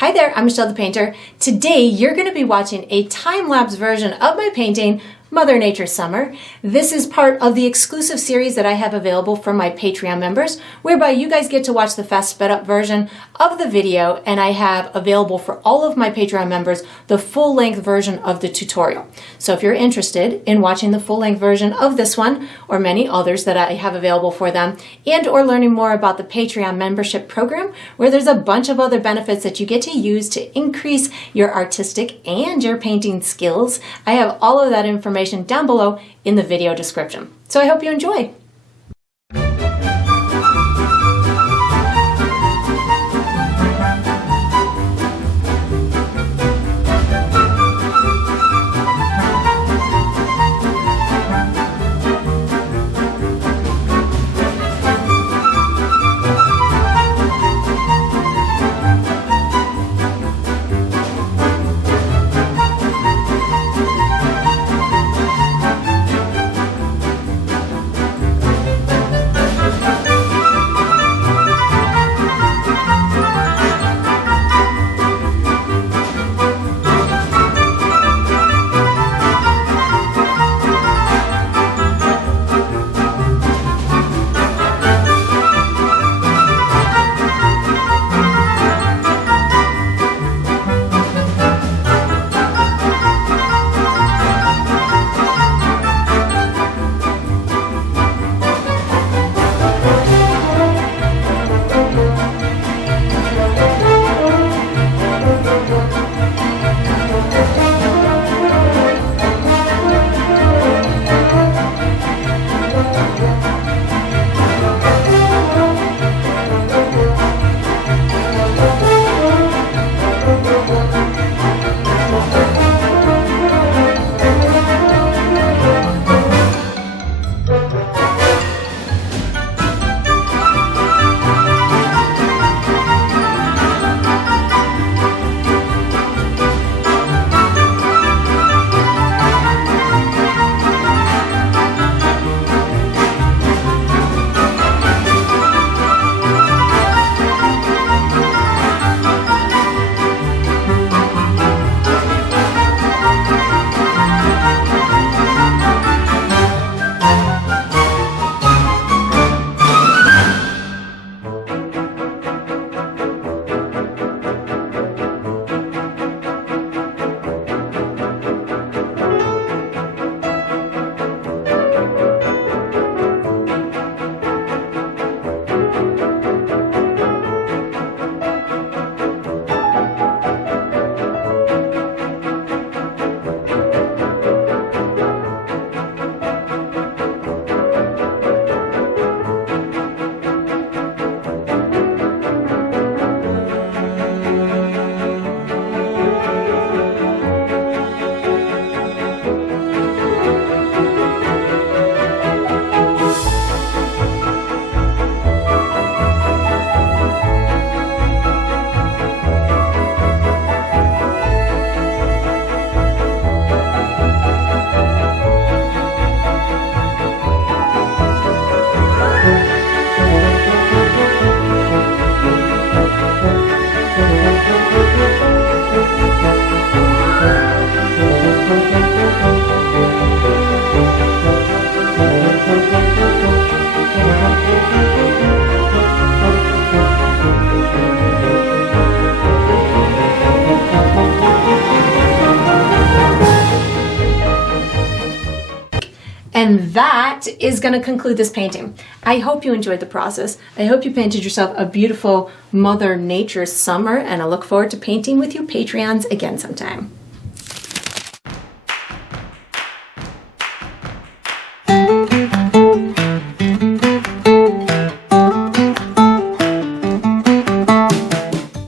Hi there, I'm Michelle the Painter. Today you're going to be watching a time-lapse version of my painting, Mother Nature's Summer. This is part of the exclusive series that I have available for my Patreon members, whereby you guys get to watch the fast sped up version of the video, and I have available for all of my Patreon members the full-length version of the tutorial. So if you're interested in watching the full-length version of this one, or many others that I have available for them, and or learning more about the Patreon membership program, where there's a bunch of other benefits that you get to use to increase your artistic and your painting skills, I have all of that information down below in the video description. So I hope you enjoy. And that is going to conclude this painting. I hope you enjoyed the process. I hope you painted yourself a beautiful Mother Nature's Summer, and I look forward to painting with you Patreons again sometime.